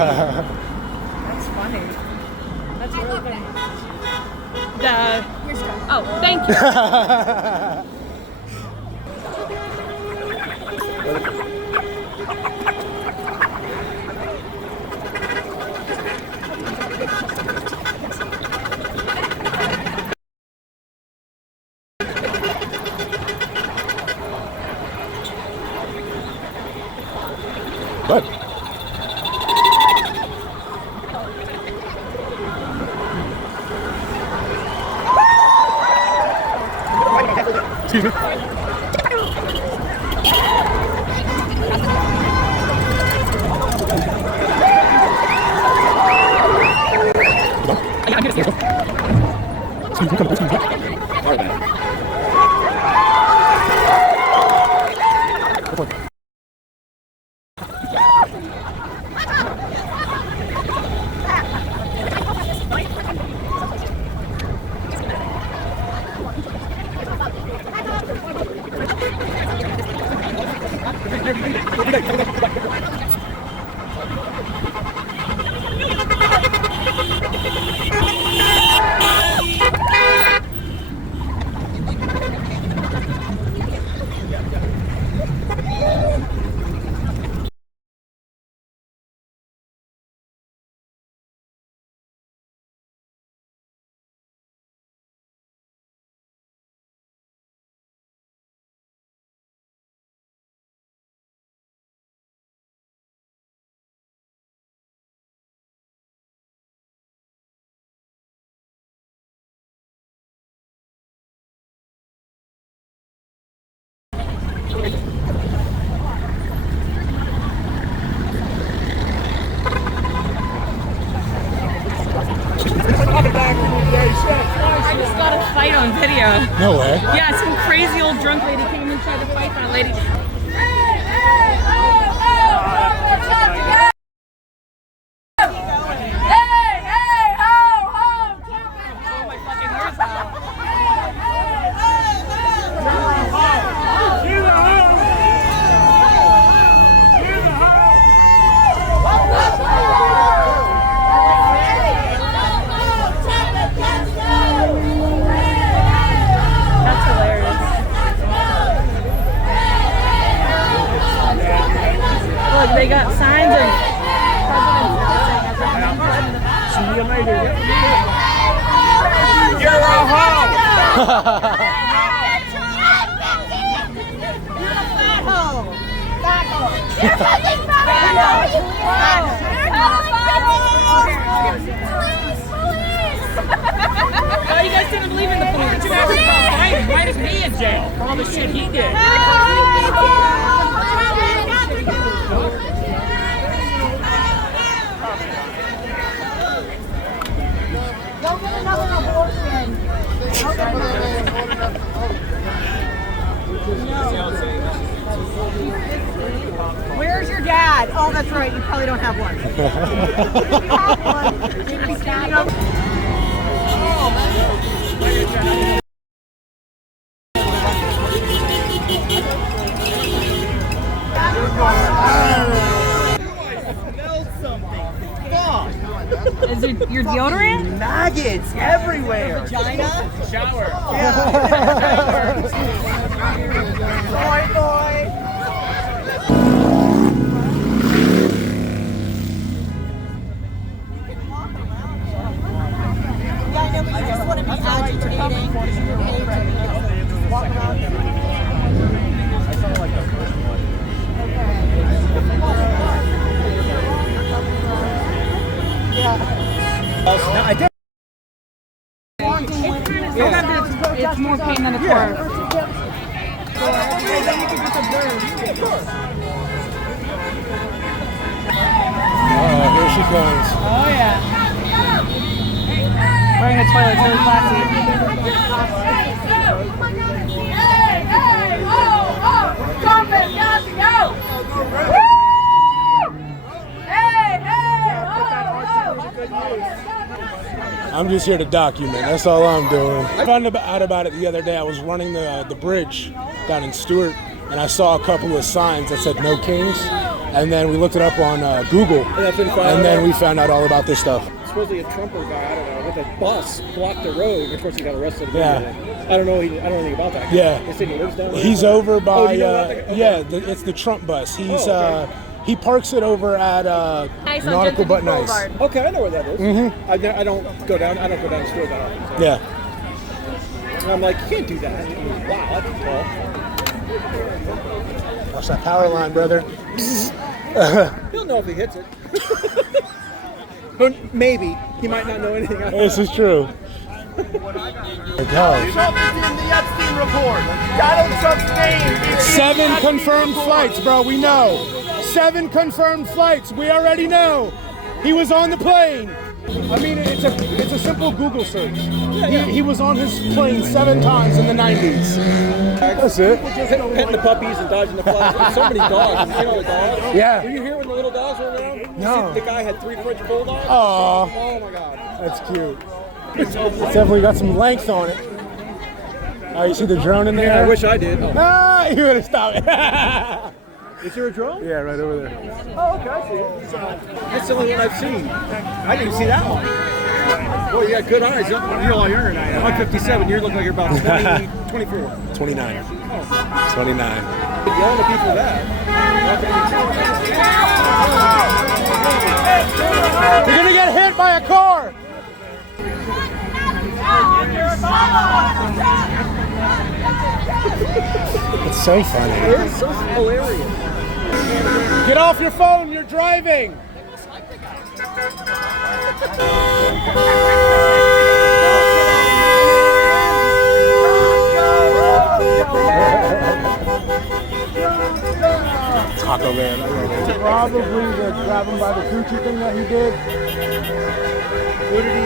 That's funny. That's really funny. Oh, thank you. Good. Excuse me. I just got a fight on video. No way. Yeah, some crazy old drunk lady came and tried to fight that lady. They got signs of See you later. You're a hoe! You're a fat hoe! Fat hoe! You're fucking fat hoe! You fat hoe! Oh, you guys didn't believe in the police. Why is me in jail for all the shit he did? Don't get another abortion. Where's your dad? Oh, that's right. You probably don't have one. If you have one, you'd be standing up. Is it your deodorant? Maggots everywhere. Vagina? Shower. Boy, boy. Yeah, I know, but you just want to be agitating. Walk around. I saw like the first one. Yeah. No, I did. It's more pain than it's worth. Here she comes. Oh yeah. Wearing a toilet, really classy. Hey, hey, oh, oh, jumping, got to go. Woo! Hey, hey, oh, I'm just here to document. That's all I'm doing. I found out about it the other day. I was running the bridge down in Stewart, and I saw a couple of signs that said "No Kings." And then we looked it up on Google, and then we found out all about this stuff. Supposedly a Trumper guy, I don't know, with a bus blocked the road. Of course, he got arrested. Yeah. I don't know. I don't know anything about that guy. Yeah. They said he lives down there. He's over by, Oh, do you know about that guy? Okay. it's the Trump bus. He's okay. he parks it over at Nice on Nautical But Gentleman Nice. Boulevard. Okay, I know where that is. Mm-hmm. I don't go down the store that often. So. Yeah. And I'm like, you can't do that. He goes, wow, that's tall. Watch that power line, brother. He'll know if he hits it. But maybe. He might not know anything else. This is true. Trump is in the Epstein report. Donald Trump's name is 7 confirmed flights, bro. We know. 7 confirmed flights. We already know. He was on the plane. I mean, it's a simple Google search. He was on his plane 7 times in the 90s. That's it. Petting the puppies and dodging the flies. There's so many dogs. You see all the dogs? Yeah. Were you here when the little dogs were around? No. You see the guy had 3 French bulldogs? Aw. Oh my God. That's cute. It's definitely got some length on it. Oh, you see the drone in there? Yeah, I wish I did. Oh. Ah, you would have stopped it. Is there a drone? Yeah, right over there. Oh, okay, I see it. That's the only one I've seen. I didn't see that one. Boy, you got good eyes. You're a lot younger than I am. I'm 57. You look like you're about 20, 24. 29. 29. Yelling at people for that. You're gonna get hit by a car. It's so funny. It's so hilarious. Get off your phone, you're driving. Taco Man. Probably the grab him by the coochie thing that he did. What did he?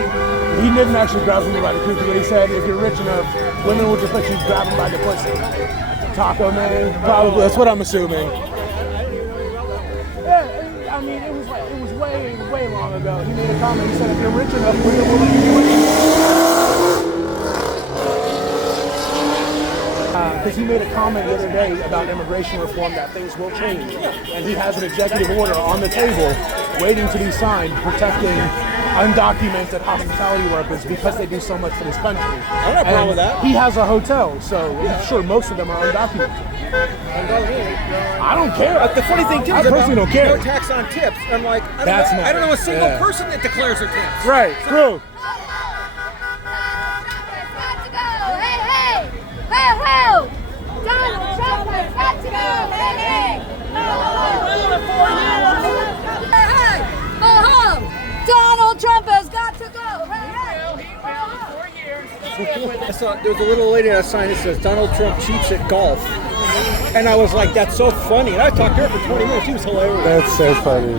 He didn't actually grab him by the coochie, but he said if you're rich enough, women will just let you grab him by the pussy. Taco Man. Probably. That's what I'm assuming. Yeah, I mean, it was way long ago. He made a comment. He said if you're rich enough, women will let you do it. Because he made a comment the other day about immigration reform that things will change. And he has an executive order on the table waiting to be signed protecting undocumented hospitality workers because they do so much for this country. I don't have a problem with that. He has a hotel, so I'm sure most of them are undocumented. I don't care. The funny thing too I is personally don't care. no tax on tips. I'm like, I don't know a single person that declares their tips. Right, true. Donald Trump has got to go! Hey, hey! Hey, ho! Donald Trump has got to go! I saw there was a little lady on a sign that says Donald Trump cheats at golf. And I was like, that's so funny. And I talked to her for 20 minutes. She was hilarious. That's so funny.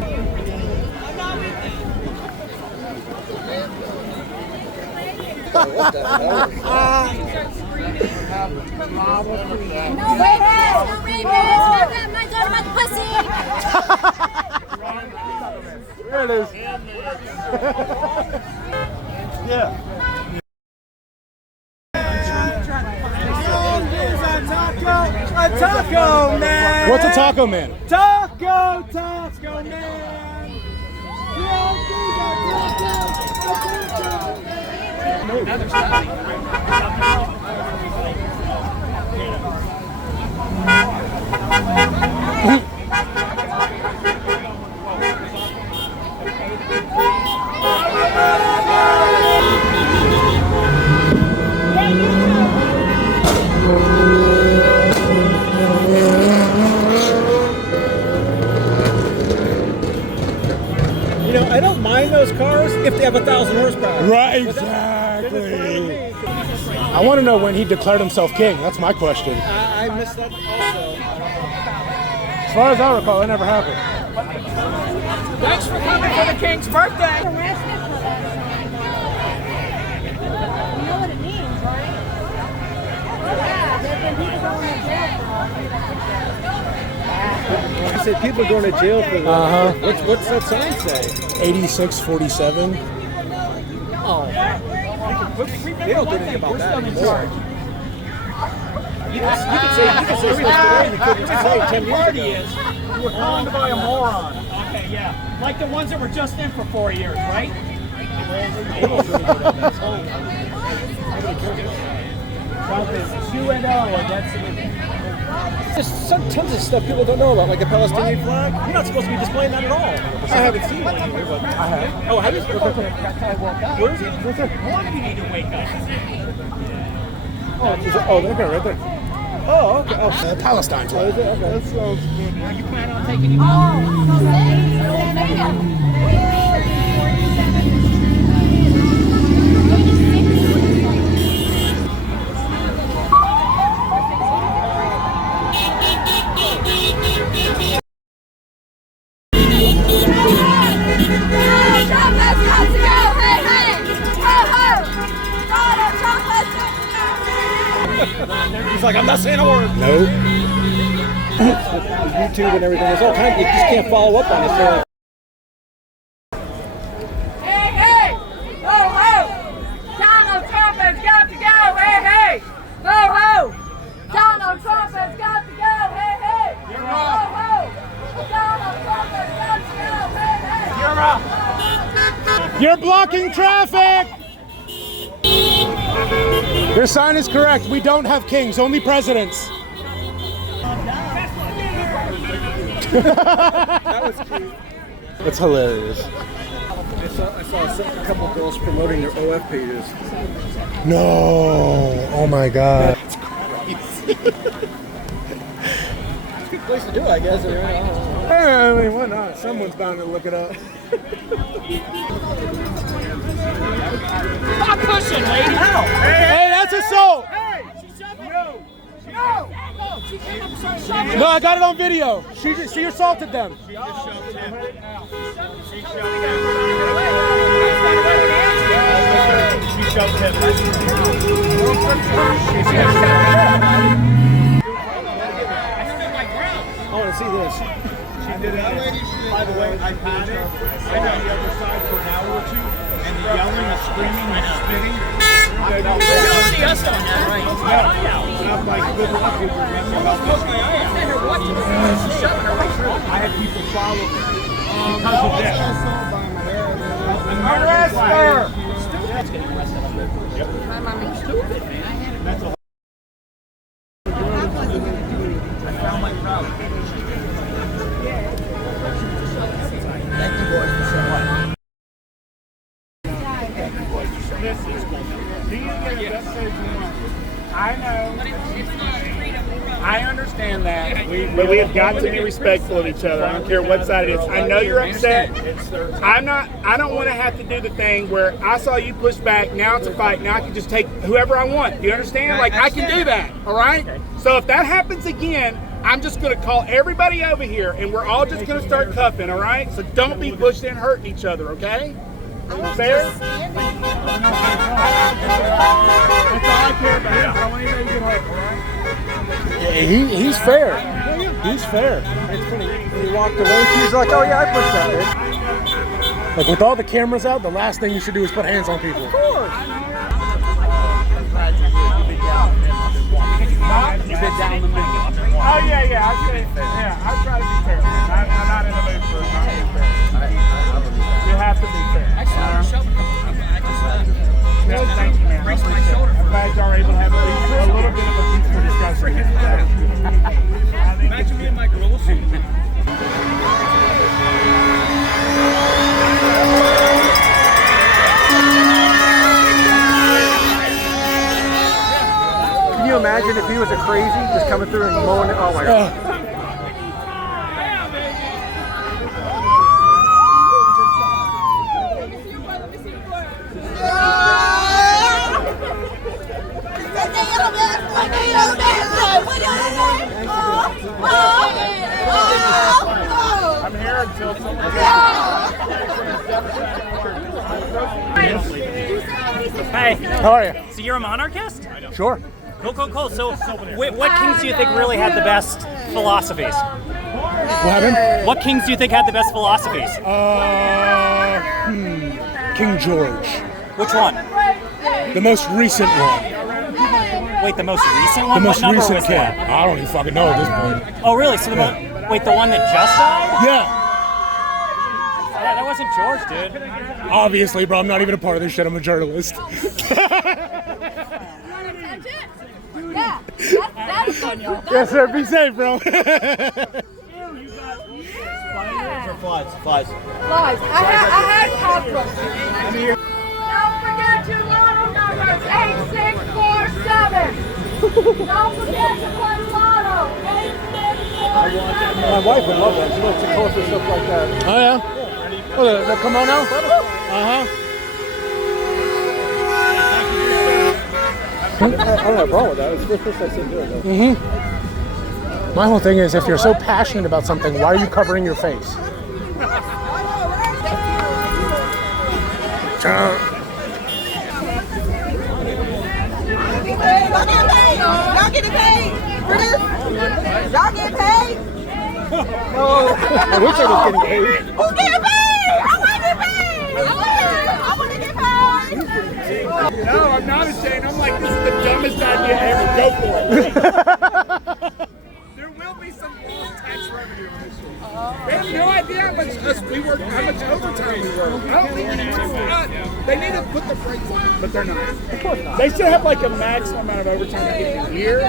What the hell? No rapists! No rapists! Not that my daughter about the pussy! There it is. Yeah. A taco man! What's a taco man? Taco man! I don't mind those cars if they have 1,000 horsepower. Right, exactly. I want to know when he declared himself king. That's my question. I missed that also. As far as I recall, it never happened. Thanks for coming for the king's birthday. You know what it means, right? Yeah, there's been people going to jail for I said people are going to jail for that. What's that sign say? 8647. Oh. They don't do anything about that anymore. You could say stuff today you couldn't say 10 years ago. were founded by a moron. Okay, yeah. Like the ones that were just in for 4 years, right? Trump is 2-0, that's there's tons of stuff people don't know about, like the Palestinian flag. You're not supposed to be displaying that at all. I haven't seen one either, but I have. Oh, have you? Where is it? One, you need to wake up. Oh, they're right there. Oh, okay. Oh, Palestine. oh, is it? Okay. That sounds good. You plan on taking him home? He's like, I'm not saying a word. Nope. YouTube and everything. There's all kinds. You just can't follow up on it. So. Hey, hey! Ho, ho! Donald Trump has got to go! Hey, hey! Ho, ho! Donald Trump has got to go! Hey, hey! Ho, ho! Donald Trump has got to go! Hey, hey! You're blocking traffic! Your sign is correct. We don't have kings, only presidents. That was cute. That's hilarious. I saw a couple girls promoting their OF pages. No. Oh my God. It's a good place to do it, I guess. I mean, why not? Someone's bound to look it up. Stop pushing, lady. Hey, that's assault. No, I got it on video. She assaulted them. I want to see this. She did it. By the way, I passed her. I got the other side for an hour or two, and the yelling and screaming and spitting. You don't see us on that, right? And I'm like, good luck with your I had people follow me because of this. Arrest her! Stupid, man. That's a I found my problem. I know. I understand that. But we have got to be respectful of each other. I don't care what side it is. I know you're upset. I don't want to have to do the thing where I saw you push back. Now it's a fight. Now I can just take whoever I want. You understand? Like, I can do that. All right? So if that happens again, I'm just going to call everybody over here and we're all just going to start cuffing. All right? So don't be pushing and hurting each other. Okay? Fair? That's all I care about. I want anybody to get hurt, all right? Yeah, he's fair. He's fair. It's funny. When he walked away, she's like, oh yeah, I pushed that bitch. Like, with all the cameras out, the last thing you should do is put hands on people. Of course. You've been down the middle. Oh yeah. I try to be fair. I'm not in the mood for not being fair. You have to be fair. I saw the show. Thank you, man. I'm glad y'all are able to have at least a little bit of a peaceful discussion. Imagine me in my gorilla suit. Can you imagine if he was a crazy just coming through and mowing it? Oh my God. I'm here until someone Hey, How are you? so you're a monarchist? Sure. Cool. So, what kings do you think really had the best philosophies? What happened? What kings do you think had the best philosophies? King George. Which one? The most recent one. Wait, the most recent The one? most What number recent was king. that? I don't even fucking know at this point. Oh, really? So Wait, the one that just died? Yeah. Yeah, that wasn't George, dude. Obviously, bro, I'm not even a part of this shit. I'm a journalist. Yeah, that's good. Yes, sir. Be safe, bro. Flies. Flies. Flies. I had cockroaches. Don't forget your lotto numbers, 8647. Don't forget to play lotto, 8647. My wife would love that. She likes to color stuff like that. Oh, yeah? Oh, the kimono? Uh-huh. I don't have a problem with that. It's the first I see him do it, though. My whole thing is, if you're so passionate about something, why are you covering your face? Y'all getting paid for this? Y'all getting paid? I wish I was getting paid. Who getting paid? I want to get paid. I want to get paid. No, I'm not ashamed. I'm like, this is the dumbest idea ever. Go for it. There will be some tax revenue. They have no idea how much we work, how much overtime we work. I don't think they need to put the brakes on it, but they're not. Of course not. They should have like a maximum amount of overtime they get a year.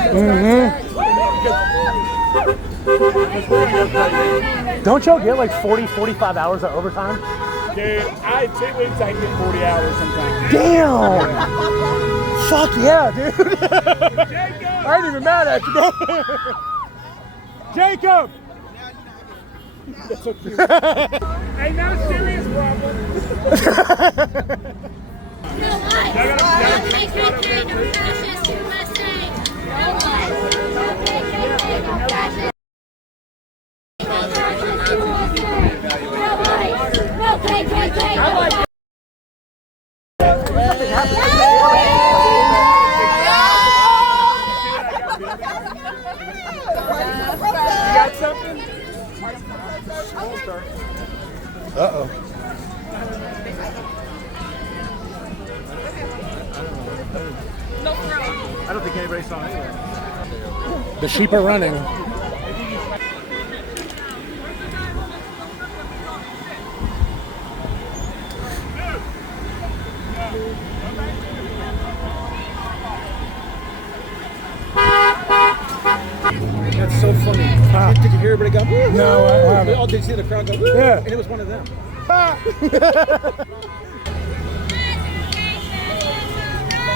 Don't y'all get like 40, 45 hours of overtime? Dude, I had 2 weeks I can get 40 hours sometimes. Damn! Fuck yeah, dude! Jacob! I ain't even mad at you, bro. Jacob! That's so cute. Hey, no serious problem. Uh-oh. I don't think anybody saw it. The sheep are running. That's so funny. Did you hear everybody go, woo? No, I haven't. Oh, did you see the crowd go, woo? Yeah. And it was one of them.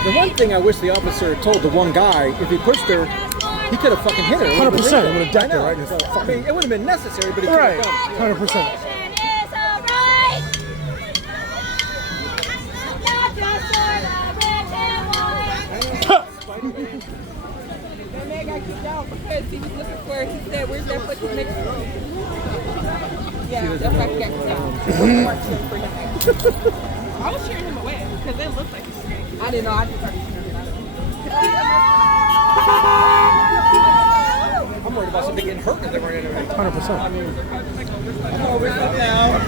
The one thing I wish the officer had told the one guy, if he pushed her, he could have fucking hit her. 100%. It would have decked her, right? I mean, it would have been necessary, but he could Right. have done. 100%. That man got kicked out because he was looking for, he said, where's that fucking next one? Yeah, that's why he got kicked out. I was cheering him away because it looked like he was scared. I didn't know, I just started cheering him. I'm worried about somebody getting hurt if they weren't in there. 100%. I'm over it now.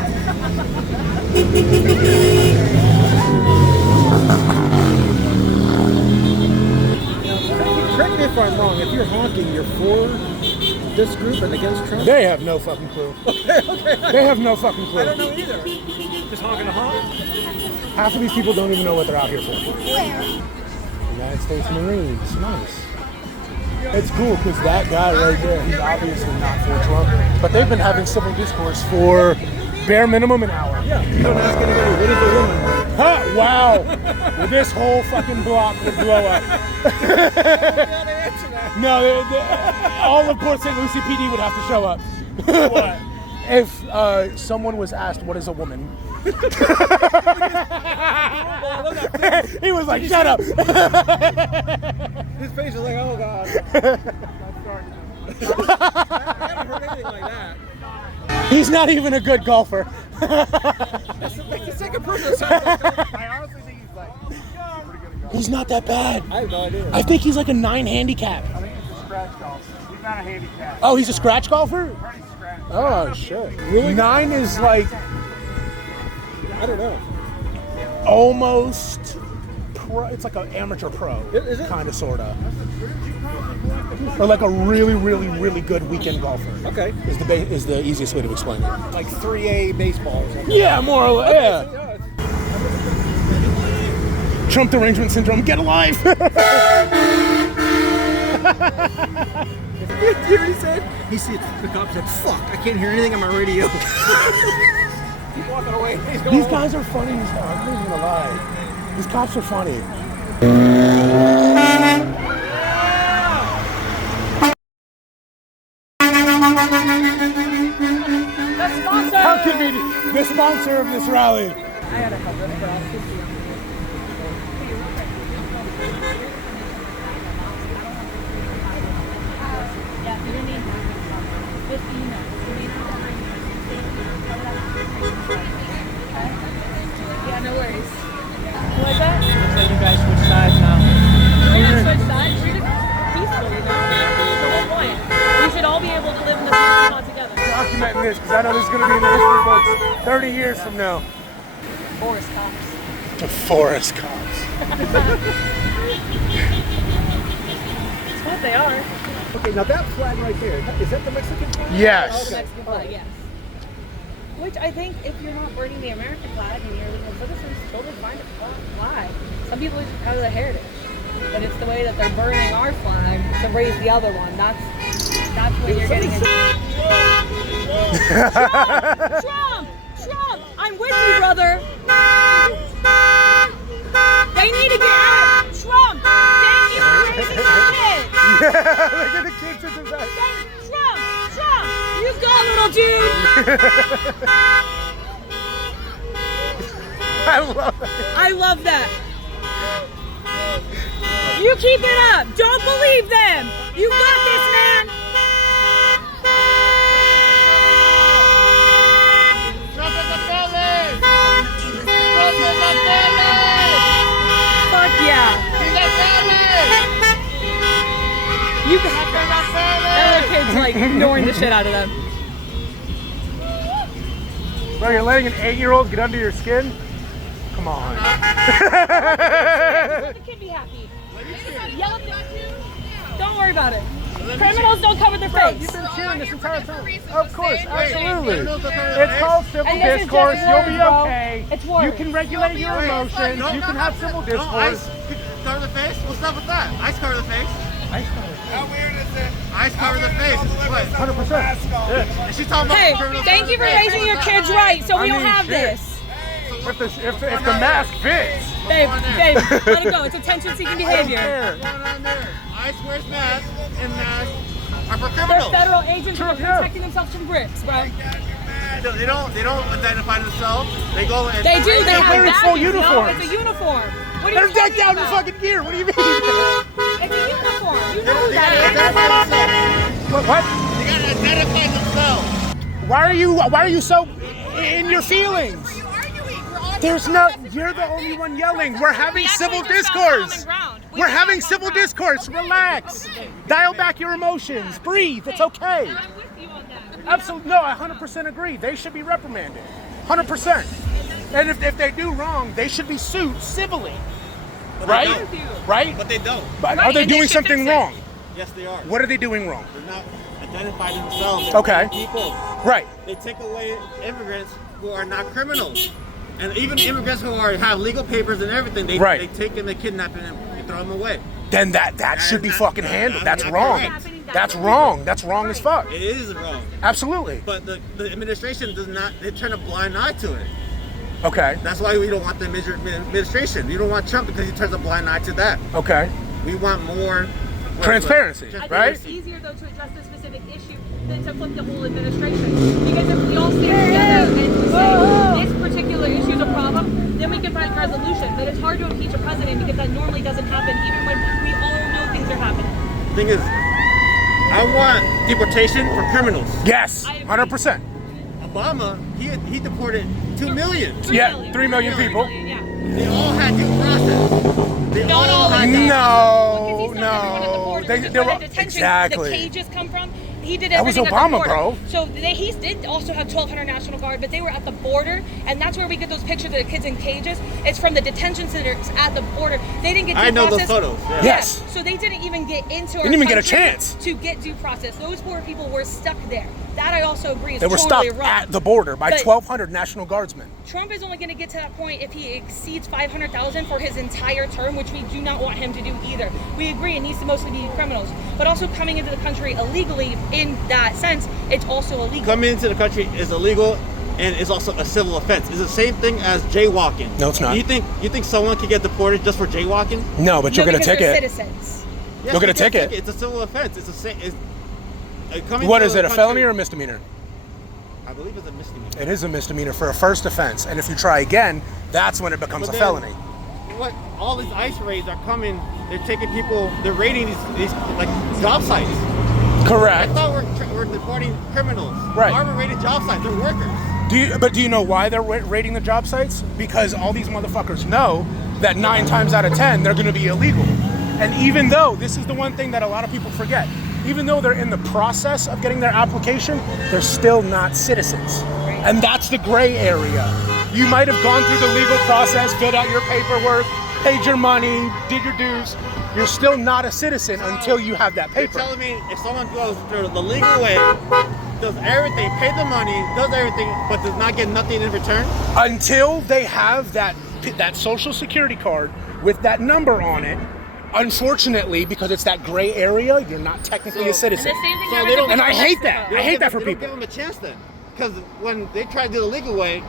Correct me if I'm wrong. If you're honking, you're for this group and against Trump? They have no fucking clue. Okay. They have no fucking clue. I don't know either. Just honking a honk? Half of these people don't even know what they're out here for. United States Marines. Nice. It's cool because that guy right there, he's obviously not for Trump. But they've been having civil discourse for bare minimum an hour. Yeah. You don't ask anybody, what is the woman? Huh, wow. Well, this whole fucking block would blow up. No, all of Port St. Lucie PD would have to show up. What? If someone was asked, what is a woman? He was like, shut up. His face was like, oh God. I haven't heard anything like that. He's not even a good golfer. That's the second person that sounds like that. I honestly think he's like pretty good at golf. He's not that bad. I have no idea. I think he's like a 9 handicap. I think he's a scratch golfer. He's not a handicap. Oh, he's a scratch golfer? Pretty scratch. Oh, shit. Really? 9 is like I don't know. almost pro. It's like an amateur pro. Is it? Kind of, sort of. or like a really, really, really good weekend golfer. Okay. Is the easiest way to explain it. Like 3A baseball. Yeah, more or less. Yeah. Trump derangement syndrome. Get alive. You hear what he said? He said, the cop said, fuck, I can't hear anything on my radio. He's walking away. These guys are funny as hell. I'm not even gonna lie. These cops are funny. How convenient. The sponsor of this rally. I gotta help this girl. Yeah, no worries. What is that? Looks like you guys switch sides now. We're gonna switch sides. We're just peaceful, you know? That's the whole point. We should all be able to live in the peaceful spot together. Documenting this because I know this is going to be in the history books 30 years from now. Forest cops. The forest cops. That's what they are. Okay, now that flag right there, is that the Mexican flag? Yes. The Mexican flag, yes. Which I think if you're not burning the American flag and you're legal citizens, totally fine to fly. Some people are just proud of their heritage. But it's the way that they're burning our flag to raise the other one. That's when you're getting into Trump! I'm with you, brother! They need to get out! Trump! Thank you for raising our kids! Yeah, look at the kids at the back. Trump! You go, little dude! I love that. You keep it up. Don't believe them. You got this, man. Fuck yeah. You got that other kid's like ignoring the shit out of them. Bro, you're letting an 8-year-old get under your skin? Come on. Let the kid be happy. Yell at them. Don't worry about it. Criminals don't cover their face. You've been cheering this entire time. Of course, absolutely. It's called civil discourse. You'll be okay. It's words. You can regulate your emotions. You can have civil discourse. Cover the face? What's up with that? Ice cover the face. Ice cover. How weird is it? Ice cover the face. What? 100%. Yeah. Is she talking about Hey, criminals thank you for raising your kids right, so we don't have this. If the mask fits. Babe, let it go. It's attention-seeking behavior. Ice wears masks, and masks are for They're criminals. federal agents who are protecting themselves from bricks, bro. They don't identify themselves. They go and They do. They have wearing badges. full No, uniforms. it's a uniform. What are you They're decked talking out in about? fucking gear. What do you mean? It's a uniform. You know who They gotta identify that themselves. What? They gotta identify themselves. Why are you so in your feelings? There's no. You're the only one yelling. We're having civil discourse. We're having civil discourse. Relax. Dial back your emotions. Breathe. It's okay. I'm with you on that. Absolutely. No, I 100% agree. They should be reprimanded. 100%. And if they do wrong, they should be sued civilly. Right? Right? But they don't. But are they doing something wrong? Yes, they are. What are they doing wrong? They're not identifying themselves. They're Okay. people. Right. They take away immigrants who are not criminals. And even immigrants who have legal papers and everything, they take them, they kidnap them, and throw them away. Then that should be fucking handled. That's wrong. That's wrong. That's wrong as fuck. It is wrong. Absolutely. But the administration does not, they turn a blind eye to it. Okay. That's why we don't want the administration. We don't want Trump because he turns a blind eye to that. Okay. We want more transparency, right? It's easier though to address the specific issue than to flip the whole administration. Because if we all stand together and we say this particular issue is a problem, then we can find a resolution. But it's hard to impeach a president because that normally doesn't happen even when we all know things are happening. The thing is, I want deportation for criminals. Yes, 100%. Obama, he deported 2 million. 3 million people. They all had due process. They all had No. They were Exactly. The cages come from. he did That was everything at the Obama, border. bro. So he did also have 1,200 National Guard, but they were at the border, and that's where we get those pictures of the kids in cages. It's from the detention centers at the border. They didn't get due I know process. those photos. Yeah. Yes. So they didn't even get into our Didn't even get a country chance. to get due process. Those poor people were stuck there. That I also agree is They were totally stuck wrong. at the border by But 1,200 National Guardsmen. Trump is only going to get to that point if he exceeds 500,000 for his entire term, which we do not want him to do either. We agree it needs to mostly be criminals, but also coming into the country illegally in that sense, it's also illegal. Coming into the country is illegal, and it's also a civil offense. It's the same thing as jaywalking. No, it's not. You think someone can get deported just for jaywalking? No, but you'll get a because they're ticket. citizens. Yes, You'll get a you get ticket. It's a civil offense. It's the same. What is it, a felony or a misdemeanor? I believe it's a misdemeanor. It is a misdemeanor for a first offense, and if you try again, that's when it becomes But a then, felony. What? All these ICE raids are coming. They're taking people. They're raiding these like job sites. I Correct. thought we're deporting criminals. Right. Why are we raiding job sites? They're workers. But do you know why they're raiding the job sites? Because all these motherfuckers know that 9 times out of 10 they're going to be illegal. And even though this is the one thing that a lot of people forget, even though they're in the process of getting their application, they're still not citizens. And that's the gray area. You might have gone through the legal process, filled out your paperwork, paid your money, did your dues. You're still not a citizen until you have that You're paper. telling me if someone goes through the legal way, does everything, pay the money, does everything, but does not get nothing in return? Until they have that social security card with that number on it, unfortunately, because it's that gray area, you're not technically a citizen. And the same thing So happens they don't- with And I hate Mexico. that. I hate that for They don't people. give them a chance then. Because when they try to do the legal way,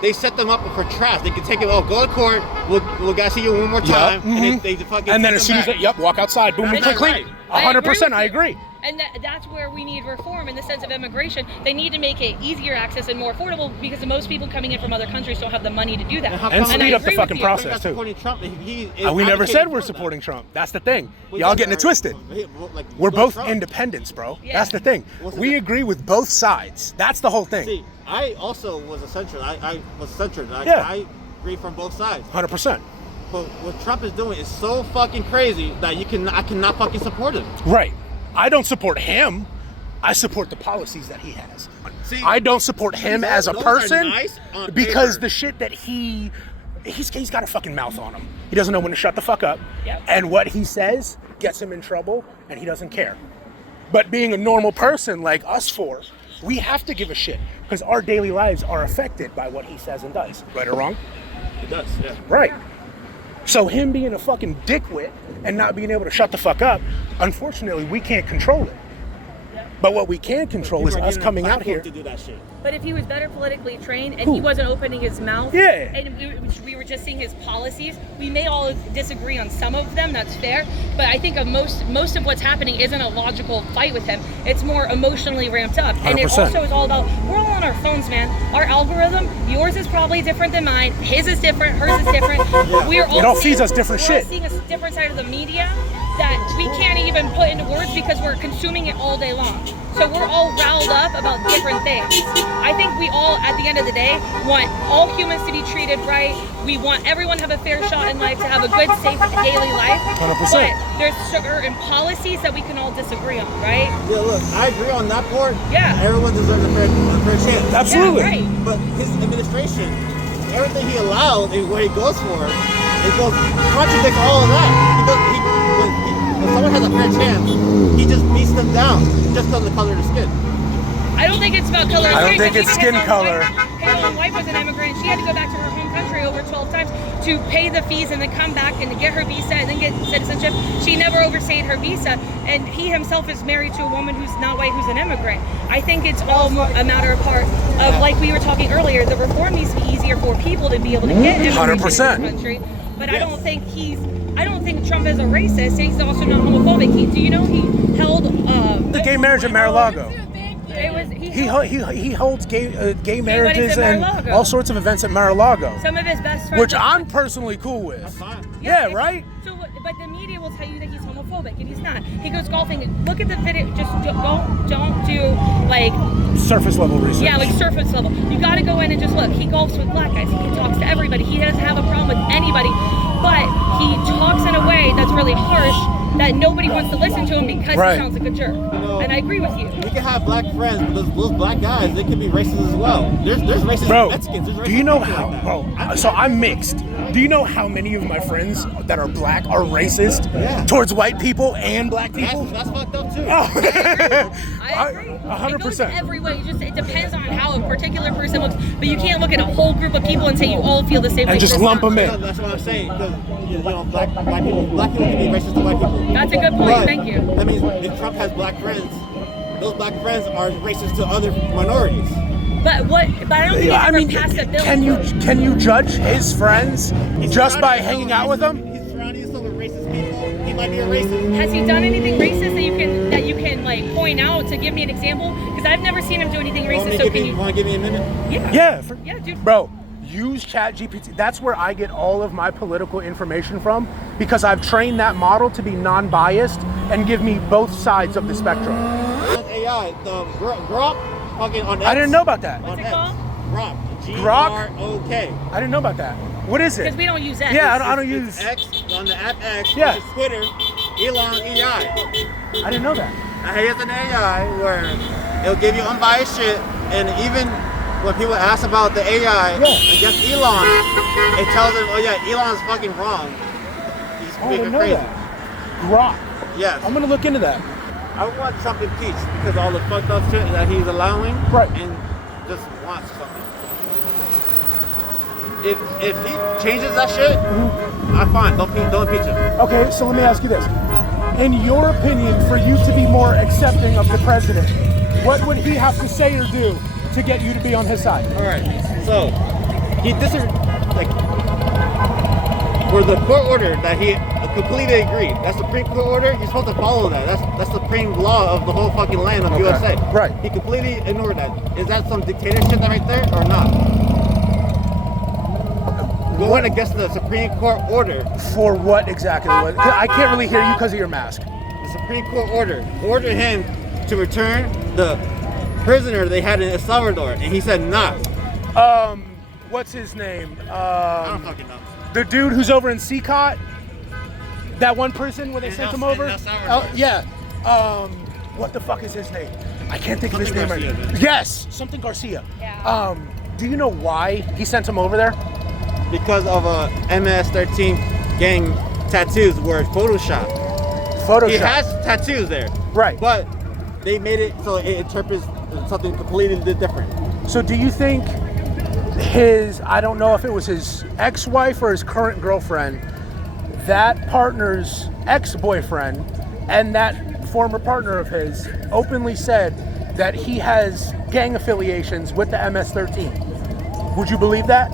they set them up for trash. They can take it, go to court, we'll gotta see you one more time, and they fucking And then take as them soon as back. walk outside, boom, boom, That's click, click. right. 100%, I with you. agree. And that's where we need reform in the sense of immigration. They need to make it easier access and more affordable because most people coming in from other countries don't have the money to do that. And I speed up the agree fucking with you. process. That's too. supporting Trump. He is We never said advocating we're for supporting that. Trump. That's the thing. We Y'all don't- getting it twisted. Like, We're go both Trump. independents, bro. Yeah. That's the thing. What's the We difference? agree with both sides. That's the whole thing. See, I also was a centrist. I was centrist. Yeah. I agree from both sides. 100%. But what Trump is doing is so fucking crazy that I cannot fucking support him. Right. I don't support him. I support the policies that he has. See, I don't support him as a those are person nice on because paper. the shit that he's got a fucking mouth on him. He doesn't know when to shut the fuck up. Yep. And what he says gets him in trouble and he doesn't care. But being a normal person like us four, we have to give a shit because our daily lives are affected by what he says and does. Right or wrong? It does, yeah. Right. So him being a fucking dickwit and not being able to shut the fuck up, unfortunately, we can't control it. But what we can control is People are us giving him coming a out platform here. to do that shit. But if he was better politically trained and Who? he wasn't opening his mouth, Yeah. and we were just seeing his policies, we may all disagree on some of them. That's fair. But I think of most of what's happening isn't a logical fight with him. It's more emotionally ramped up, and it 100%. also is all about we're all on our phones, man. Our algorithm, yours is probably different than mine. His is different. Hers is different. We're all It all seeing- feeds us different we're all shit. seeing a different side of the media that we can't even put into words because we're consuming it all day long. So we're all riled up about different things. I think we all, at the end of the day, want all humans to be treated right. We want everyone to have a fair shot in life, to have a good, safe daily life. 100%. But there's certain policies that we can all disagree on, right? Yeah, look, I agree on that part. Yeah. Everyone deserves a fair chance. Absolutely. Yeah, right. But his administration, everything he allowed and what he goes for, it goes contradicts all of that. When someone has a fair chance, he just beats them down just because of the color of their skin. I don't think it's about color of I don't skin, think but it's even skin his own color. His own wife was an immigrant. She had to go back to her home country over 12 times to pay the fees and then come back and get her visa and then get citizenship. She never overstayed her visa. And he himself is married to a woman who's not white, who's an immigrant. I think it's all a matter of part of, like we were talking earlier, the reform needs to be easier for people to be able to get immigration 100%. in this country. But I don't think Trump is a racist. He's also not homophobic. Do you know he held The gay marriage at Mar-a-Lago. He holds gay marriages at and Mar-a-Lago. all sorts of events at Mar-a-Lago, Some of his best friends, which I'm personally cool with. Yeah, right? So, but the media will tell you that he's homophobic, and he's not. He goes golfing. Look at the video. Just don't do like Surface level research. yeah, like surface level. You got to go in and just look. He golfs with black guys. He talks to everybody. He doesn't have a problem with anybody, but he talks in a way that's really harsh that nobody wants to listen to him because Right. he sounds like a jerk. So, and I agree with you. We can have black friends, but those black guys, they can be racist as well. There's racist Mexicans. There's racist do you know people how? like that. Bro, so I'm mixed. Do you know how many of my friends that are black are racist towards white people and black people? That's fucked up too. Oh. I agree. 100%. It goes every way. It depends on how a particular person looks, but you can't look at a whole group of people and say you all feel the same way. And just lump them in. That's what I'm saying. Because black people can be racist to white people. That's a good point. But Thank you. That means if Trump has black friends, those black friends are racist to other minorities. But I don't think it's ever past the bill. Can you judge his friends just by hanging out with them? He's surrounding himself with racist people. He might be a racist. Has he done anything racist that you can like point out to give me an example? Because I've never seen him do anything racist. So can you? Want to give me a minute? Yeah. Yeah, Dude. Bro, use ChatGPT. That's where I get all of my political information from because I've trained that model to be non-biased and give me both sides of the spectrum. AI, the Grok, fucking on X. I didn't know about that. What's it called? Grok. Grok? I didn't know about that. What is it? Because we don't use X. Yeah, I don't use X on the app X. Yeah. Which is Twitter. Elon AI. I didn't know that. He has an AI where it'll give you unbiased shit, and even when people ask about the AI against Elon, it tells them, oh yeah, Elon's fucking wrong. He's speaking crazy. Grok. Yes. I'm gonna look into that. I want Trump impeached because all the fucked up shit that he's allowing, and just wants something. If he changes that shit, I'm fine. Don't impeach him. Okay, so let me ask you this. In your opinion, for you to be more accepting of the president, what would he have to say or do to get you to be on his side? All right. So he for the court order that he completely agreed. That's the Supreme Court order. You're supposed to follow that. That's the supreme law of the whole fucking land of USA. Right. He completely ignored that. Is that some dictatorship right there or not? Going against the Supreme Court order. For what exactly? I can't really hear you because of your mask. The Supreme Court ordered him to return the prisoner they had in El Salvador, and he said nah. What's his name? I don't fucking know. The dude who's over in Seacott? That one person where they sent him over? Yeah. What the fuck is his name? I can't think of his name right now. Yes, something Garcia. Yeah. Do you know why he sent him over there? Because of a MS-13 gang tattoos were photoshopped. He has tattoos there. Right. But they made it so it interprets something completely different. So do you think I don't know if it was his ex-wife or his current girlfriend, that partner's ex-boyfriend and that former partner of his openly said that he has gang affiliations with the MS-13? Would you believe that?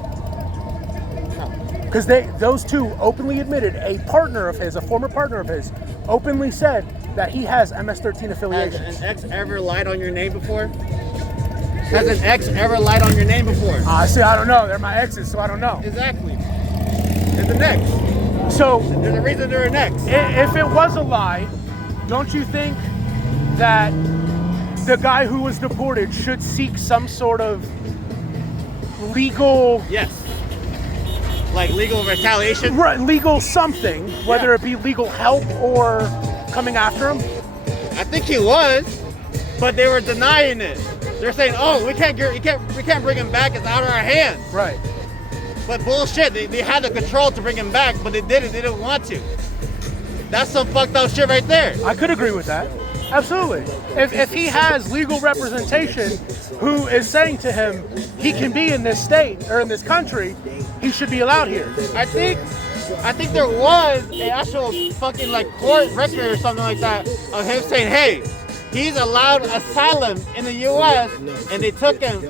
Because those two openly admitted, a former partner of his, openly said that he has MS-13 affiliations. Has an ex ever lied on your name before? Has an ex ever lied on your name before? See, I don't know. They're my exes, so I don't know. Exactly. It's an ex. So there's a reason they're an ex. If it was a lie, don't you think that the guy who was deported should seek some sort of legal... Yes. Like legal retaliation? Right, legal something, whether it be legal help or coming after him? I think he was, but they were denying it. They're saying, "Oh, we can't bring him back. It's out of our hands." Right. But bullshit. They had the control to bring him back, but they didn't. They didn't want to. That's some fucked up shit right there. I could agree with that. Absolutely. If he has legal representation who is saying to him he can be in this state or in this country, he should be allowed here. I think there was an actual fucking like court record or something like that of him saying, "Hey, he's allowed asylum in the U.S." and they took him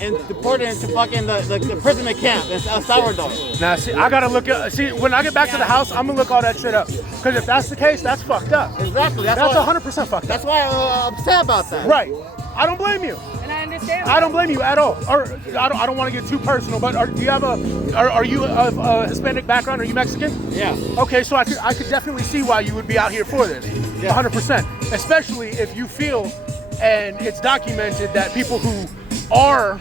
and deported him to fucking the prison camp in El Salvador. Now, see, I gotta look at. See, when I get back to the house, I'm gonna look all that shit up. Because if that's the case, that's fucked up. Exactly. That's 100% fucked up. That's why I'm upset about that. Right. I don't blame you. And I understand. I don't blame you at all. Or I don't want to get too personal, but do you have are you of a Hispanic background? Are you Mexican? Yeah. Okay, so I could definitely see why you would be out here for this. Yeah. 100%. Especially if you feel, and it's documented that people who are,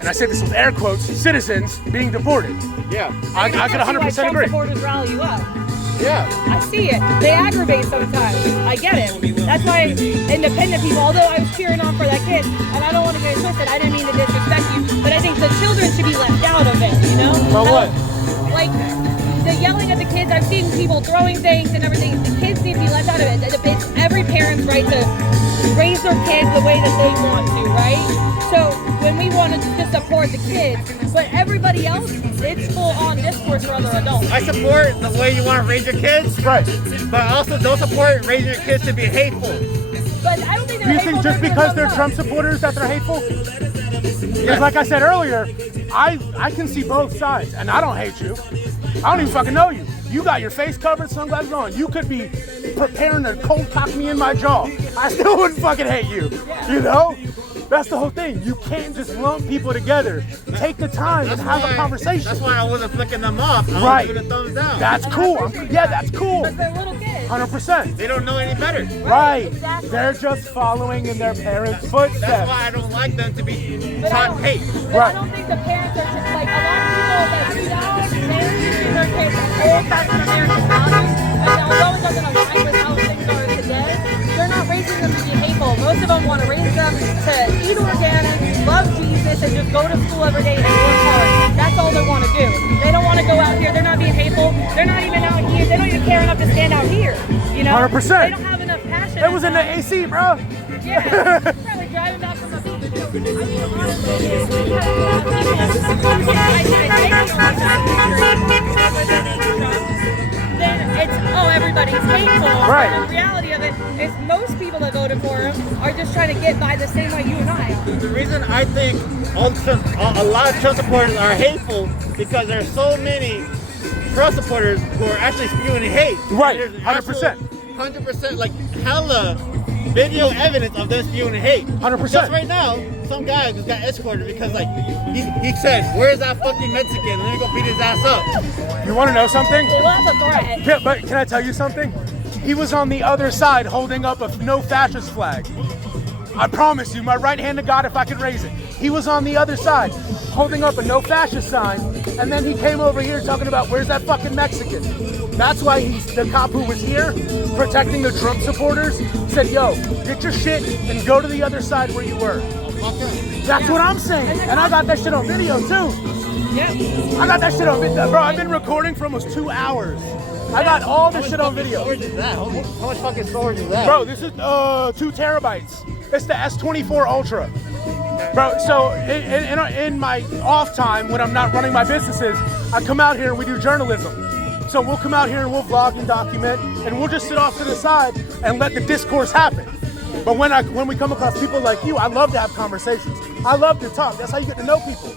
and I say this with air quotes, citizens being deported. Yeah. I could 100% agree. Supporters rally you up. Yeah. I see it. They aggravate sometimes. I get it. That's why independent people, although I was cheering on for that kid, and I don't want to get it twisted, I didn't mean to disrespect you, but I think the children should be left out of it, you know? About what? Like, the yelling at the kids, I've seen people throwing things and everything. The kids need to be left out of it. It's every parent's right to raise their kids the way that they want to, right? So when we wanted to support the kids, but everybody else, it's full on discourse for other adults. I support the way you want to raise your kids, Right. but I also don't support raising your kids to be hateful. But I don't think Do they're you think hateful, just they're because they're love. Trump supporters that they're hateful? Because like I said earlier, I can see both sides, and I don't hate you. I don't even fucking know you. You got your face covered, sunglasses on. You could be preparing to cold cock me in my jaw. I still wouldn't fucking hate you. You know? That's the whole thing. You can't just lump people together. Take the time and have a conversation. That's why I wasn't flicking them off. I Right. was giving a thumbs down. That's cool. Yeah, that's cool. But they're little kids. 100%. They don't know any better. Right. Exactly. They're just following in their parents' That's footsteps. why I don't like them to be But I taught don't- hate. But Right. I don't think the parents are just like a lot of people that do that. They're teaching their kids old-fashioned American values, and although it doesn't align with how things are today, they're not raising them to be hateful. Most of them want to raise them to eat organic, love Jesus, and just go to school every day and work hard. That's all they want to do. They don't want to go out here. They're not being hateful. They're not even out here. They don't even care enough to stand out here. You know, 100%. They don't have enough passion. It was in the AC, bro. Yeah, probably driving back from the beach. I mean, honestly, then it's, oh, everybody's hateful. Right. And the reality of it is most people that voted for him are just trying to get by the same way you and I are. The reason I think a lot of Trump supporters are hateful because there's so many Trump supporters who are actually spewing hate. Right, There's 100%. 100%, like hella video evidence of them spewing hate. 100%. Just right now, some guy just got escorted because like he said, "Where's that fucking Mexican? Let me go beat his ass up." You want to know something? Well, that's a threat. Yeah, but can I tell you something? He was on the other side holding up a no fascist flag. I promise you, my right hand to God, if I could raise it. He was on the other side holding up a no fascist sign, and then he came over here talking about where's that fucking Mexican? That's why the cop who was here protecting the Trump supporters said, yo, get your shit and go to the other side where you were. That's what I'm saying. And I got that shit on video too. Yep. I got that shit on video. Bro, I've been recording for almost 2 hours. I got all this shit on video. Storage is that? How much fucking storage is that? Bro, this is 2 terabytes. It's the S24 Ultra. Bro, so in my off time when I'm not running my businesses, I come out here and we do journalism. So we'll come out here and we'll vlog and document, and we'll just sit off to the side and let the discourse happen. But when we come across people like you, I love to have conversations. I love to talk. That's how you get to know people.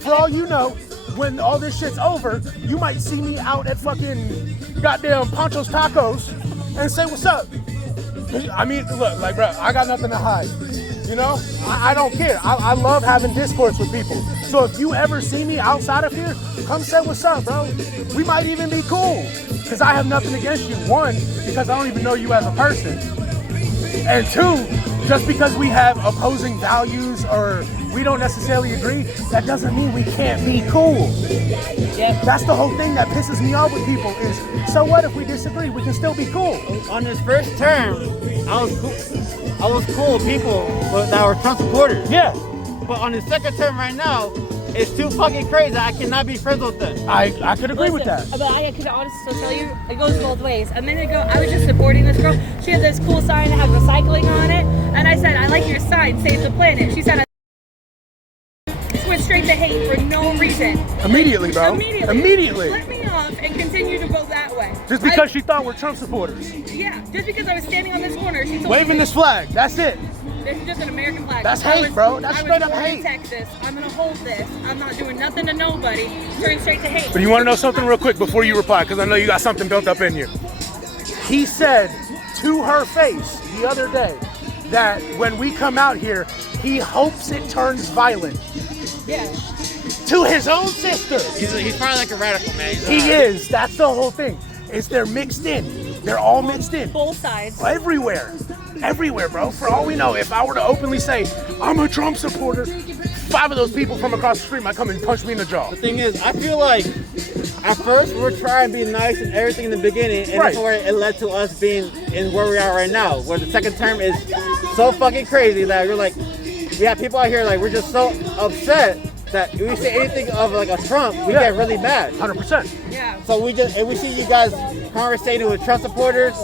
For all you know, when all this shit's over, you might see me out at fucking goddamn Pancho's Tacos and say, what's up? I mean, look, like, bro, I got nothing to hide. You know, I don't care. I love having discourse with people. So if you ever see me outside of here, come say what's up, bro. We might even be cool. Because I have nothing against you. 1, because I don't even know you as a person. And 2, just because we have opposing values or we don't necessarily agree, that doesn't mean we can't be cool. That's the whole thing that pisses me off with people is, so what if we disagree? We can still be cool. On his first term, I was cool with people that were Trump supporters. Yeah. But on his second term right now, it's too fucking crazy. I cannot be friends with them. I could agree with that. But I could honestly tell you, it goes both ways. A minute ago, I was just supporting this girl. She had this cool sign that had recycling on it, and I said, I like your sign, save the planet. She said, I went straight to hate for no reason. Immediately, bro. Immediately. Let me off and continue to go that way. Just because she thought we're Trump supporters. Yeah, just because I was standing on this corner, she told Waving me this flag, that's it. this is just an American flag. That's hate, bro. That's straight up I was born in hate. Texas. I'm gonna hold this. I'm not doing nothing to nobody. Turn straight to hate. But you want to know something real quick before you reply, because I know you got something built up in you. He said to her face the other day that when we come out here, he hopes it turns violent. Yeah. To his own sister. He's probably like a radical, man. He is. That's the whole thing. They're mixed in. They're all mixed in. Both sides. Everywhere. Everywhere, bro. For all we know, if I were to openly say, I'm a Trump supporter, 5 of those people from across the street might come and punch me in the jaw. The thing is, I feel like at first we're trying to be nice and everything in the beginning, and that's where it led to us being in where we are right now, where the second term is so fucking crazy that we're like, we have people out here like we're just so upset that if we say anything of like a Trump, we get really mad. 100%. Yeah. So if we see you guys conversating with Trump supporters,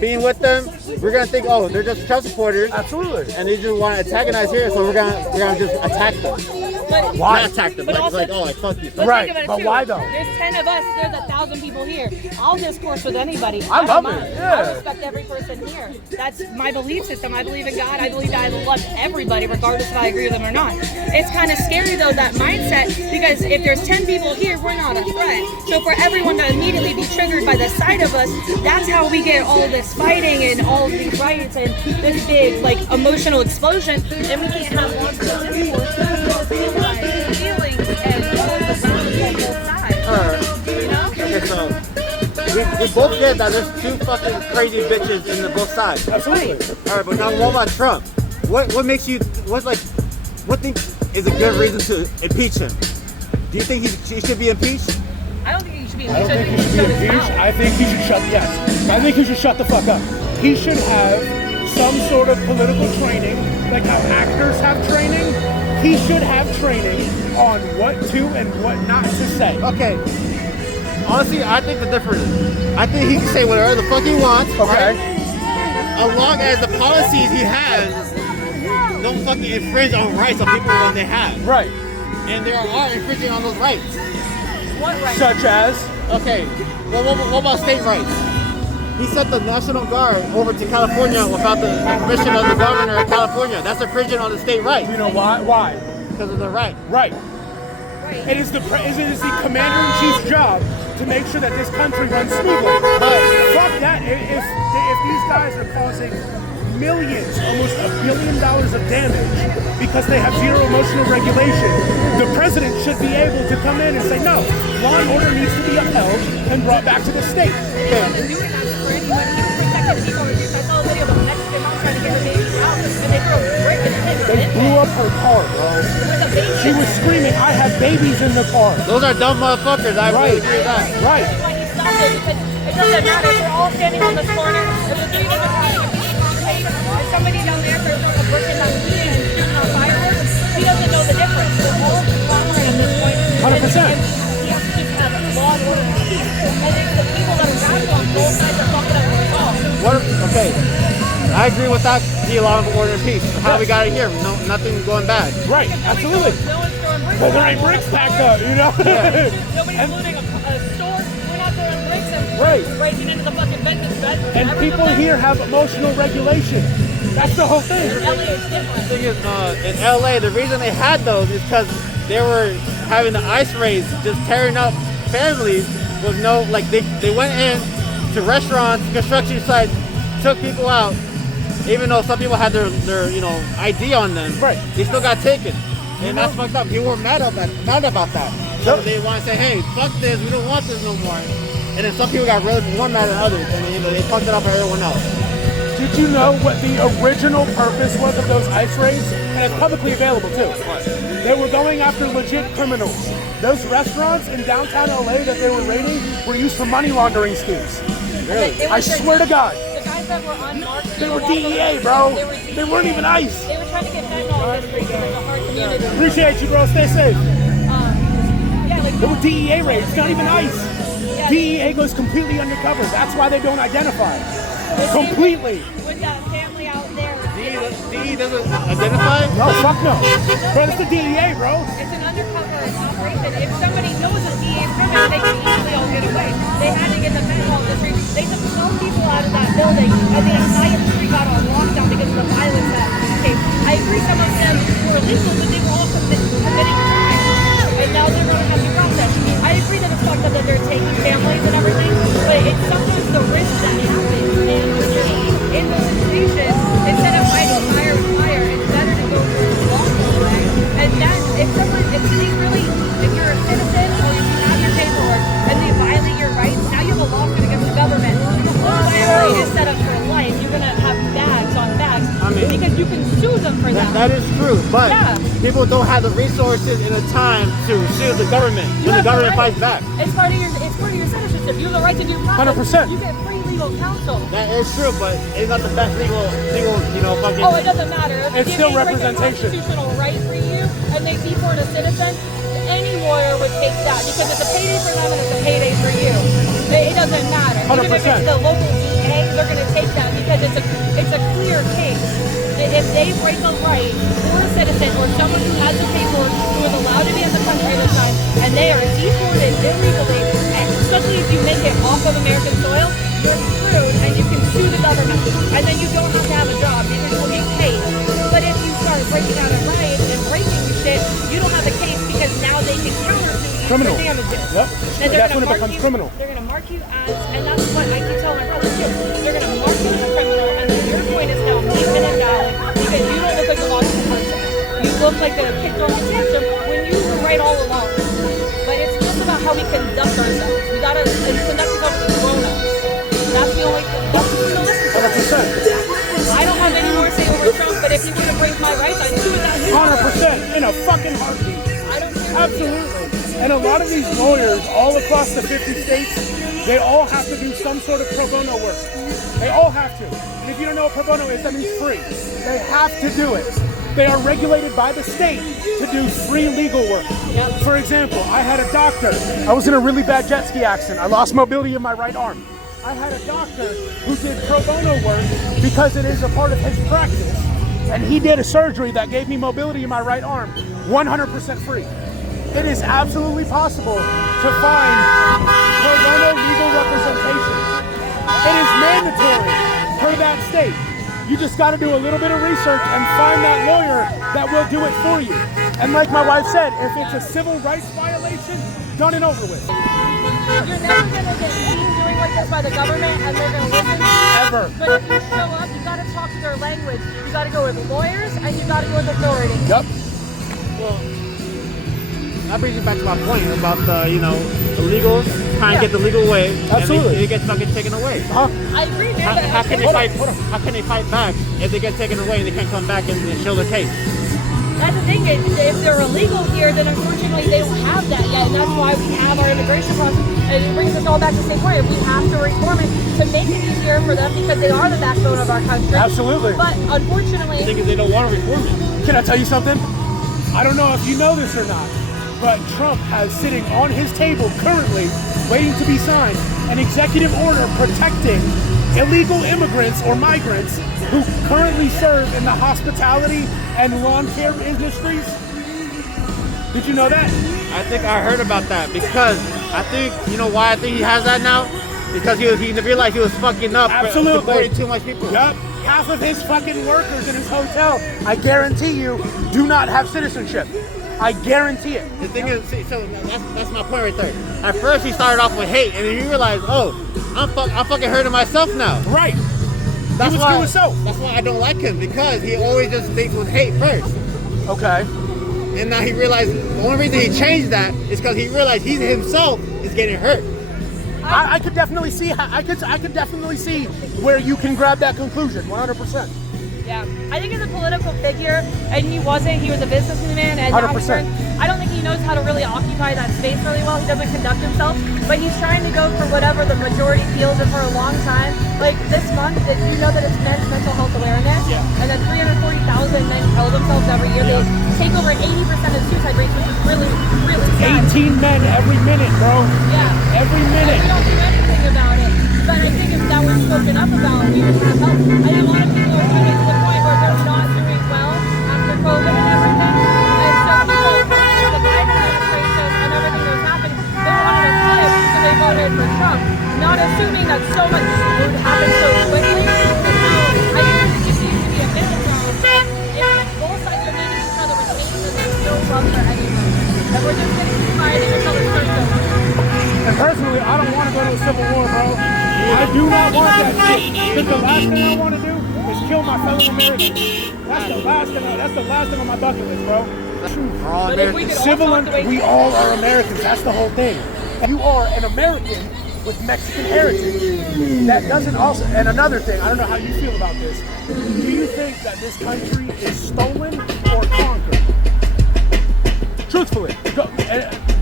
being with them, we're gonna think, oh, they're just Trump supporters. Absolutely. And they just want to antagonize here, so we're gonna just attack them. But why? Not attack them, But but also- like, oh, I fuck you. But Right, think about it but too. why though? There's 10 of us, there's 1,000 people here. I'll discourse with anybody. I don't love mind. it, yeah. I respect every person here. That's my belief system. I believe in God. I believe that I love everybody, regardless if I agree with them or not. It's kind of scary though, that mindset, because if there's 10 people here, we're not a threat. So for everyone to immediately be triggered by the sight of us, that's how we get all this fighting and all of these riots and this big like emotional explosion. And we can't have one discourse because feelings and all of the violence on both sides. You know? Okay, so we both get that there's two fucking crazy bitches in the both sides. Absolutely. All right, but now what about Trump? What makes you? What think is a good reason to impeach him? Do you think he should be impeached? I don't think he should be I don't think he should be shut his impeached. mouth. I think he should shut. Yes, I think he should shut the fuck up. He should have some sort of political training, like how actors have training. He should have training on what to and what not to say. Okay. Honestly, I think the difference. I think he can say whatever the fuck he wants. Okay. Right? As long as the policies he has don't fucking infringe on rights of people when they have. Right. And there are infringing on those rights. What right? Such as. Okay. Well, what about state rights? He sent the National Guard over to California without the permission of the governor of California. That's infringing on the state rights. You know why? Why? Because of the right. Right. It is the commander-in-chief's job to make sure that this country runs smoothly. But fuck that. If these guys are causing millions, almost $1 billion of damage because they have zero emotional regulation, the president should be able to come in and say, no, law and order needs to be upheld and brought back to the state. And doing that for anyone, he protected people. I saw a video of a Mexican mom trying to get her baby out, and they threw a brick in the They blew up her car, bro. She was screaming, I have babies in the car. Those are dumb motherfuckers. I really agree with that. Right. Why he stopped it, because it doesn't matter if we're all standing on this corner, if there's three different kinds of people, if somebody down there throws a brick in that meeting and shooting on fireworks, he doesn't know the difference. We're all following at this point. 100%. He has to just have law and order and peace. And it's the people that are radical on both sides are fucking up the law. Okay. I agree with that. The law and order and peace. How we got it here. No, nothing going bad. Right, absolutely. No one's throwing bricks. Well, there ain't bricks packed up, you know? Nobody's looting a store. We're not throwing bricks and breaking into the fucking vendors. And people here have emotional regulation. That's the whole thing. LA is different. The thing is, in LA, the reason they had those is because they were having the ice raids, just tearing up families with no, like they went in to restaurants, construction sites, took people out, even though some people had their ID on them. Right. They still got taken. And that's fucked up. People were mad about that. So they want to say, hey, fuck this, we don't want this no more. And then some people got really more mad than others, and they fucked it up for everyone else. Did you know what the original purpose was of those ice raids? And it's publicly available too. They were going after legit criminals. Those restaurants in downtown LA that they were raiding were used for money laundering schemes. Really? I swear to God. The guys that were unmarked. They were DEA, bro. They weren't even ICE. They were trying to get fentanyl in this region, like a hard community. Appreciate you, bro. Stay safe. Yeah, like They were DEA raids, not even ICE. yeah, DEA goes completely undercover. That's why they don't identify. Completely. with that family out there. DE doesn't identify? No, fuck no. Bro, it's the DEA, bro. It's an undercover operation. If somebody knows a DA criminal, they can easily all get away. They had to get the fentanyl in the street. They took some people out of that building, and the entire street got on lockdown because of the violence that came. I agree some of them were illegal, but they were also committing crimes. And now they're going to have to process. I agree that it's fucked up that they're taking families and everything, but it's sometimes the risk that happens. And when you're in those situations, instead of fighting fire with fire, it's better to go for the lawful way. And then if you're a citizen or if you have your paperwork and they violate your rights, now you have a lawsuit against the government. Literally is set up for life. You're going to have bags on bags because you can sue them for that. That is true, but Yeah. people don't have the resources and the time to sue the government when the government fights back. It's part of your citizenship. You have the right to due process. 100%. You get free legal counsel. That is true, but it's not the best legal, fucking. Oh, it doesn't matter. It's still Break a representation. constitutional right for you, and they deport a citizen. Any lawyer would take that because it's a payday for them and it's a payday for you. It doesn't matter. Even if 100%. it's the local DA, they're going to take that because it's a clear case. If they break a right for a citizen or someone who has the paperwork who is allowed to be in the country at the time, and they are deported illegally, and especially if you make it off of American soil, you're screwed and you can sue the government. And then you don't have to have a job because you'll get paid. But if you start breaking out of rights and breaking shit, you don't have a case because now they can countersue you Criminal. for damages. Yep. And That's when it becomes criminal. They're going to mark you as, and that's what I keep telling my brother too. They're going to mark you as a criminal, and then your point is now moot and invalid because you don't look like a logical person. You look like a kid throwing a tantrum when you were right all along. But it's just about how we conduct ourselves. We got to conduct ourselves as grown-ups. That's the only thing. That's what we're going to listen to. 100%. I don't have any more say over Trump, but if he were to break my rights, I'd do it that 100% in a fucking heartbeat. I don't care. Absolutely. And a lot of these lawyers all across the 50 states, they all have to do some sort of pro bono work. They all have to. And if you don't know what pro bono is, that means free. They have to do it. They are regulated by the state to do free legal work. For example, I had a doctor. I was in a really bad jet ski accident. I lost mobility in my right arm. I had a doctor who did pro bono work because it is a part of his practice. And he did a surgery that gave me mobility in my right arm, 100% free. It is absolutely possible to find pro bono legal representation. It is mandatory per that state. You just got to do a little bit of research and find that lawyer that will do it for you. And like my wife said, if it's a civil rights violation, done and over with. You're never going to get seen doing like this by the government and they're going to listen to you. Ever. But if you show up, you got to talk to their language. You got to go with lawyers and you got to go with authority. Yep. Well, that brings me back to my point about the, illegals trying to get the legal way. Absolutely. And they get fucking taken away. I agree, man. but How can they fight back if they get taken away and they can't come back and show their case? That's the thing, is if they're illegal here, then unfortunately they don't have that yet, and that's why we have our immigration process. And it brings us all back to the same point. We have to reform it to make it easier for them because they are the backbone of our country. Absolutely. But unfortunately, The thing is they don't want to reform it. Can I tell you something? I don't know if you know this or not, but Trump has sitting on his table currently, waiting to be signed, an executive order protecting illegal immigrants or migrants who currently serve in the hospitality and lawn care industries. Did you know that? I think I heard about that because I think, why I think he has that now? Because he realized he was fucking up. Absolutely. Deporting too much people. Yup. Half of his fucking workers in his hotel, I guarantee you, do not have citizenship. I guarantee it. The thing is, so that's my point right there. At first he started off with hate, and then you realize, oh, I'm fucking hurting myself now. Right. That's he was why, doing so. That's why I don't like him, because he always just thinks with hate first. Okay. And now he realized the only reason he changed that is because he realized he himself is getting hurt. I could definitely see. I could definitely see where you can grab that conclusion. 100%. yeah, I think as a political figure, and he was a businessman, and now 100%. I don't think he knows how to really occupy that space really well. He doesn't conduct himself, but he's trying to go for whatever the majority feels, and for a long time, like this month, did you know that it's Men's Mental Health Awareness? Yeah. And that 340,000 men kill themselves every year. Yeah. They take over 80% of suicide rates, which is really, really sad. 18 men every minute, bro. Yeah. Every And minute. we don't do anything about it. But I think if that was spoken up about, we would have help. I think a lot of people are coming to the point where they're not doing well after COVID and everything. And so people, the Biden administration and everything that was happening, they wanted to flip, so they voted for Trump. Not assuming that so much would happen so quickly. I think it just needs to be a minute though. If both sides are meeting each other with hate, then there's no love for anyone. And we're just going to keep fighting until it starts over. And personally, I don't want to go to a civil war, bro. I do not want that shit. Because the last thing I want to do is kill my fellow Americans. That's the last thing on my bucket list, bro. But if we could all Civil talk and the way we all are Americans. That's the whole thing. You are an American with Mexican heritage. That doesn't also. And another thing, I don't know how you feel about this. Do you think that this country is stolen or conquered? Truthfully,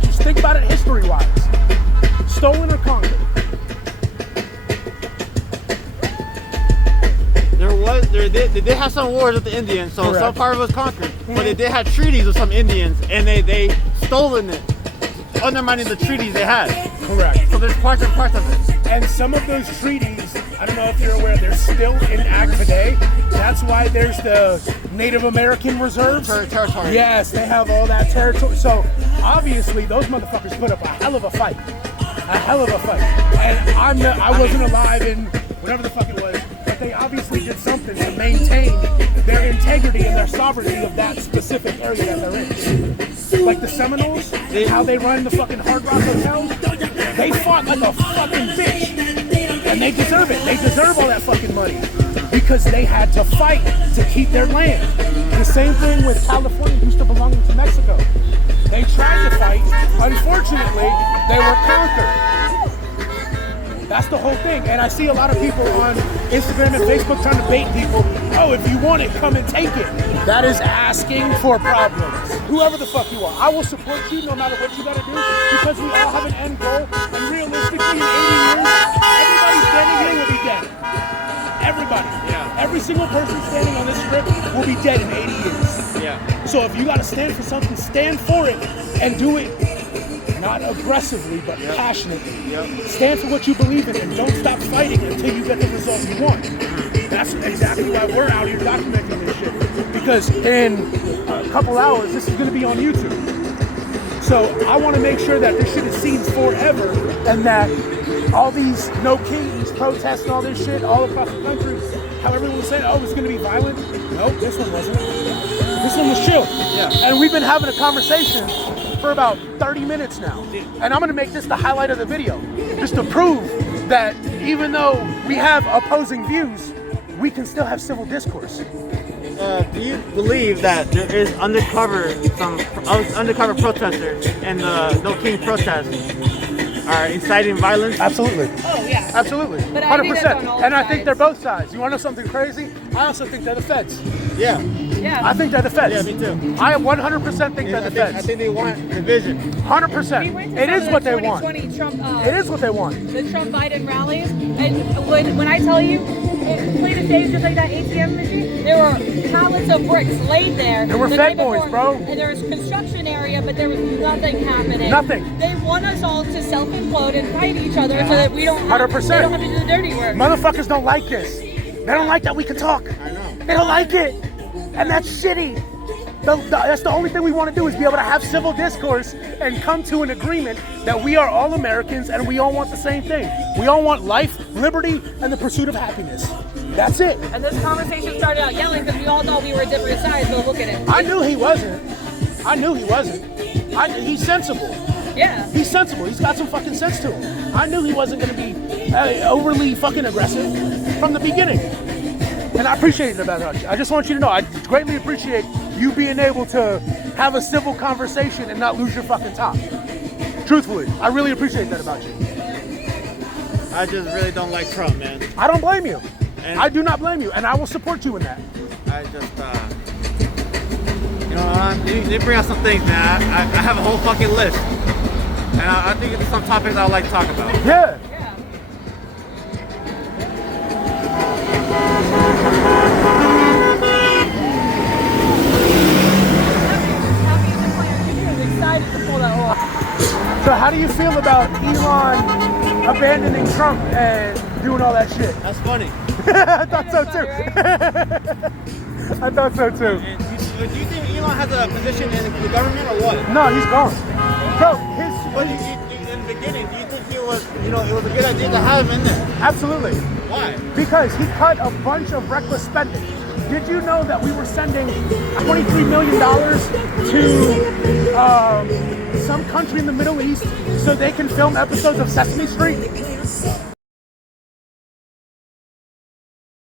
just think about it history-wise. Stolen or conquered? They did have some wars with the Indians, so Correct. some part of it was conquered. But they did have treaties with some Indians, and they stolen it, undermining the treaties they had. Correct. So there's parts and parts of it. And some of those treaties, I don't know if you're aware, they're still in act today. That's why there's the Native American reserves. Territory. Yes, they have all that territory. So obviously those motherfuckers put up a hell of a fight. A hell of a fight. And I wasn't alive in whatever the fuck it was, but they obviously did something to maintain their integrity and their sovereignty of that specific area that they're in. Like the Seminoles, how they run the fucking Hard Rock hotels, they fought like a fucking bitch. And they deserve it. They deserve all that fucking money. Because they had to fight to keep their land. The same thing with California used to belong to Mexico. They tried to fight. Unfortunately, they were conquered. That's the whole thing. And I see a lot of people on Instagram and Facebook trying to bait people. Oh, if you want it, come and take it. That is asking for problems. Whoever the fuck you are, I will support you no matter what you gotta do, because we all have an end goal. And realistically, in 80 years, everybody standing here will be dead. Everybody. Yeah. Every single person standing on this strip will be dead in 80 years. Yeah. So if you gotta stand for something, stand for it and do it not aggressively, but passionately. Yep. Stand for what you believe in and don't stop fighting until you get the result you want. That's exactly why we're out here documenting this shit. Because in a couple hours, this is gonna be on YouTube. So I wanna make sure that this shit is seen forever, and that all these no kings protests and all this shit all across the country, how everyone was saying, oh, it's gonna be violent. Nope, this one wasn't. This one was chill. Yeah. And we've been having a conversation for about 30 minutes now. And I'm gonna make this the highlight of the video, just to prove that even though we have opposing views, we can still have civil discourse. Do you believe that there is some undercover protesters and the No King protests are inciting violence? Absolutely. Oh, yeah. Absolutely. But I think that's on all And I think sides. they're both sides. You wanna know something crazy? I also think they're the feds. Yeah. Yeah. I think they're the feds. Yeah, me too. I 100% think they're the I feds. think they want division. 100%. We went to It some is of what the they want. 2020 Trump, It is what they want. the Trump Biden rallies, and when I tell you, plain as day, just like that ATM machine, there were pallets of bricks laid there. There were the fed day boys, before, bro. And there was construction area, but there was nothing happening. Nothing. They want us all to self-implode and fight each other so that we don't have, 100%. they don't have to do the dirty work. Motherfuckers don't like this. They don't like that we can talk. I know. They don't like it. And that's shitty. That's the only thing we want to do, is be able to have civil discourse and come to an agreement that we are all Americans and we all want the same thing. We all want life, liberty, and the pursuit of happiness. That's it. And this conversation started out yelling because we all thought we were different sides, but look at it. I knew he wasn't. He's sensible. Yeah. He's sensible. He's got some fucking sense to him. I knew he wasn't going to be overly fucking aggressive from the beginning. And I appreciate it about you. I just want you to know, I greatly appreciate you being able to have a civil conversation and not lose your fucking top. Truthfully, I really appreciate that about you. I just really don't like Trump, man. I don't blame you. And I do not blame you, and I will support you in that. I just, they bring out some things, man. I have a whole fucking list. And I think there's some topics I would like to talk about. Yeah. Yeah. Excited to pull that off. So how do you feel about Elon abandoning Trump and doing all that shit? That's funny. I thought so too. I thought so too. And do you think Elon has a position in the government or what? No, he's gone. Bro, But in the beginning, do you think it was a good idea to have him in there? absolutely. Why? Because he cut a bunch of reckless spending. Did you know that we were sending $23 million to some country in the Middle East so they can film episodes of Sesame Street?